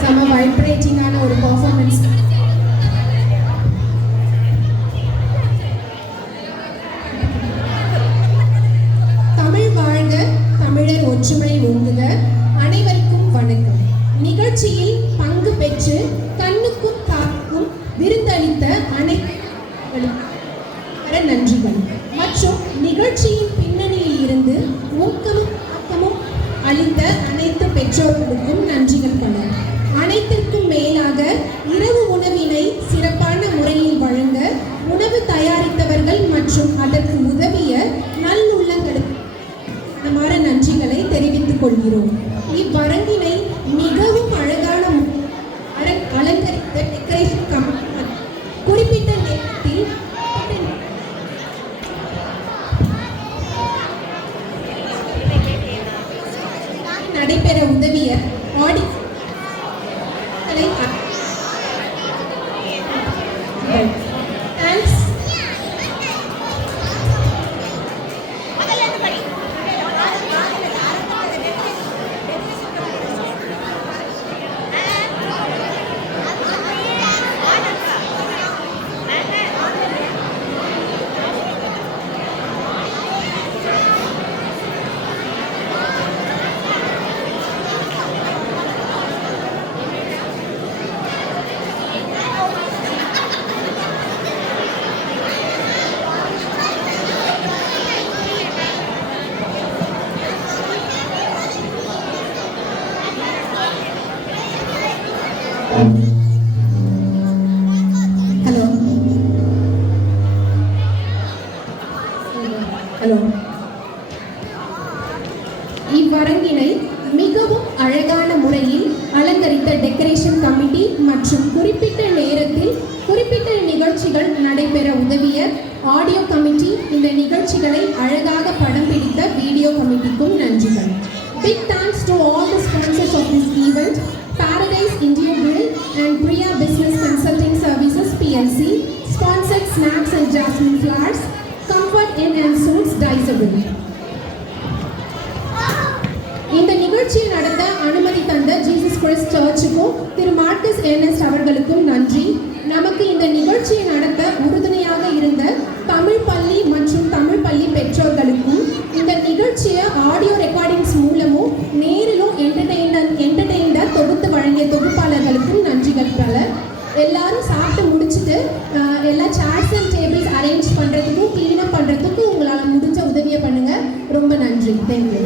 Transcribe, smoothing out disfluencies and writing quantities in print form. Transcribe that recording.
செம வைப்ரேட்டிங்கான ஒரு பர்ஃபார்மன்ஸ். தமிழ் வாழ்க, தமிழர் ஒற்றுமை ஓங்குக. அனைவருக்கும் வணக்கம். நிகழ்ச்சியில் பங்கு பெற்று கண்ணுக்கும் காக்கும் விருந்தளித்த அனைவருக்கும் நன்றிகள் மற்றும் நிகழ்ச்சியின் பின்னணியில் இருந்து ஊக்கமும் ஆக்கமும் அளித்த அனைத்து பெற்றோர்களுக்கும் நன்றிகள் பல. அனைத்திற்கும் மேலாக இரவு உணவினை சிறப்பான முறையில் வழங்க உணவு தயாரித்தவர்கள் மற்றும் அதற்கு உதவிய நல்லுள்ளங்களுக்கு மனமார நன்றிகளை தெரிவித்துக் கொள்கிறோம். இவ்வரங்கினை மிகவும் அழகான அலங்கரித்த டெக்கரேஷன் கமிட்டி குறிப்பிட்ட நேரத்தில் நடைபெற உதவிய இவ்வரங்கினை மிகவும் அழகான முறையில் அலங்கரித்த டெக்கரேஷன் கமிட்டி மற்றும் குறிப்பிட்ட நேரத்தில் குறிப்பிட்ட நிகழ்ச்சிகள் நடைபெற உதவிய ஆடியோ கமிட்டி, இந்த நிகழ்ச்சிகளை அழகாக படம் பிடித்த வீடியோ கமிட்டிக்கும் நன்றிகள். Big thanks to all the sponsors of this event, Paradise India Grill and Priya Business Consulting Services PLC, sponsored snacks and jasmine flowers, Comfort Inn and Suits Dysable. இந்த நிகழ்ச்சியை நடத்த அனுமதி தந்த ஜீசஸ் கிரைஸ்ட் சர்ச்சுக்கும் திரு Marcus Ernest அவர்களுக்கும் நன்றி. நமக்கு இந்த நிகழ்ச்சியை நடத்த உறுதுணையாக இருந்த தமிழ் பள்ளி மற்றும் தமிழ் பள்ளி பெற்றோர்களுக்கும், இந்த நிகழ்ச்சியை ஆடியோ ரெக்கார்டிங்ஸ் மூலமும் நேரிலும் என்டர்டெயினர் தொகுத்து வழங்கிய தொகுப்பாளர்களுக்கும் நன்றிகள் பல. எல்லாரும் சாப்பிட்டு முடிச்சுட்டு எல்லா சேர்ஸ் அண்ட் டேபிள்ஸ் அரேஞ்ச் பண்ணுறதுக்கும் க்ளீனப் பண்ணுறதுக்கும் உங்களால் முடிஞ்ச உதவியை பண்ணுங்கள். ரொம்ப நன்றி. தேங்க்யூ.